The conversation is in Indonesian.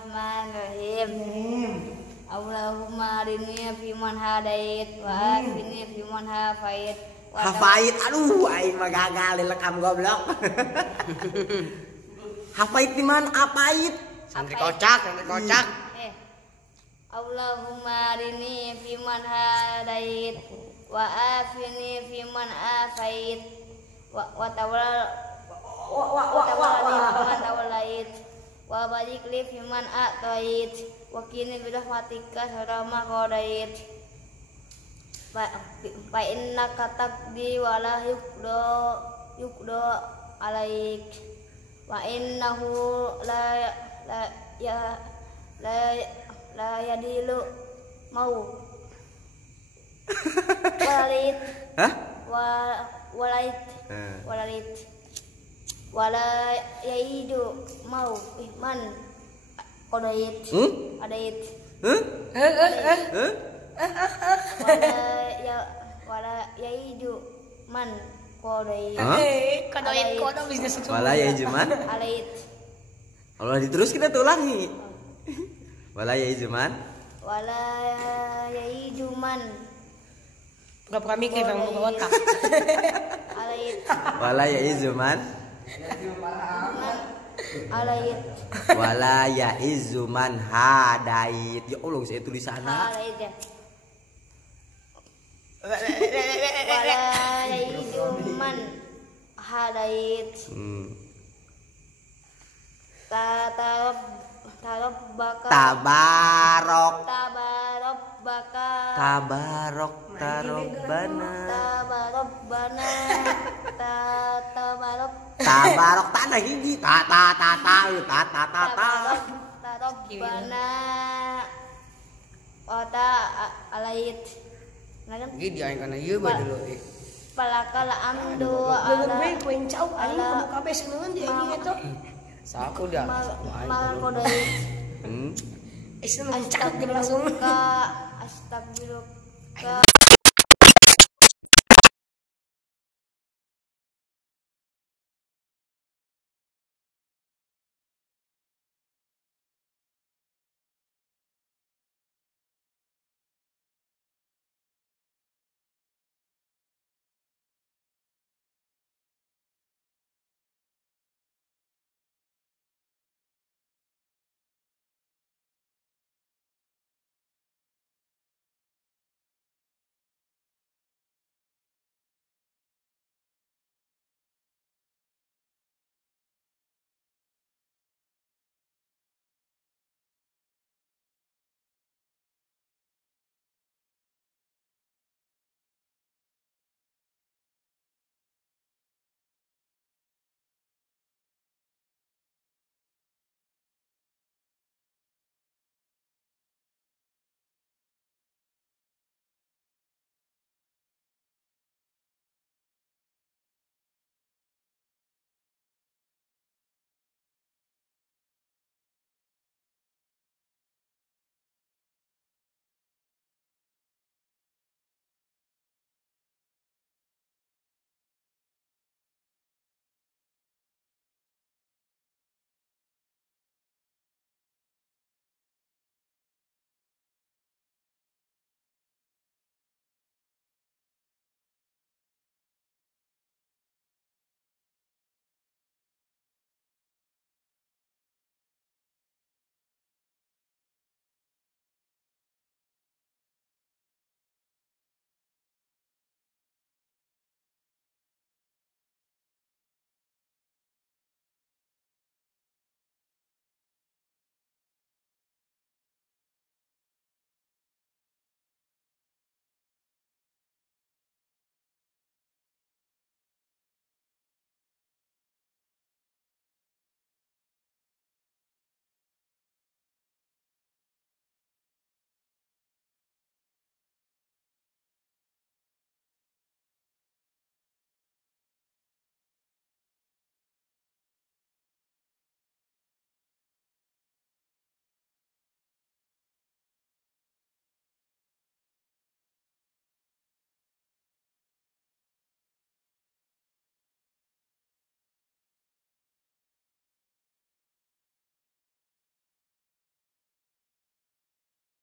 Bismillahirrahmanirrahim. Allahumma arini fiman hadait wa afini fiman hafait. Hafait, aduh, aing mah gagal lekam goblok. Hafait di mana? Apait? Santri kocak. Allahumma arini fiman hadait wa afini fiman afait wa tawallait wa barik li fiman atait wa qini bi rahmatika syarra ma qadait fa innaka taqdi wa la yuqda alaik wa innahu la yadilu mau walait walait wala yaidu mau man qadait adait wala yaidu man qadait Kodo bisnis itu. Wala yaidu man. alait Allah diterus kita ulangi. Wala yaidu man. wala yaidu man Pura-pura mikir bang buka otak. alait Wala yaidu man. alait Wala yaizu man hadait. Ya Allah, saya tulisanna. alait ya wala yaidu man hadait tarabbaka Tabarok. tabarabbaka Tabarok tarobbana. Tabarok tanah hiji. Tarabbana ota alait ngaran Gini aing kana ieu bae dulu. palakal amdu Belum ala baik poin cau aing kamu kabeh senengan di ini itu. Saku dia. mal kodait Seneng cakap dia langsung. astagfiruka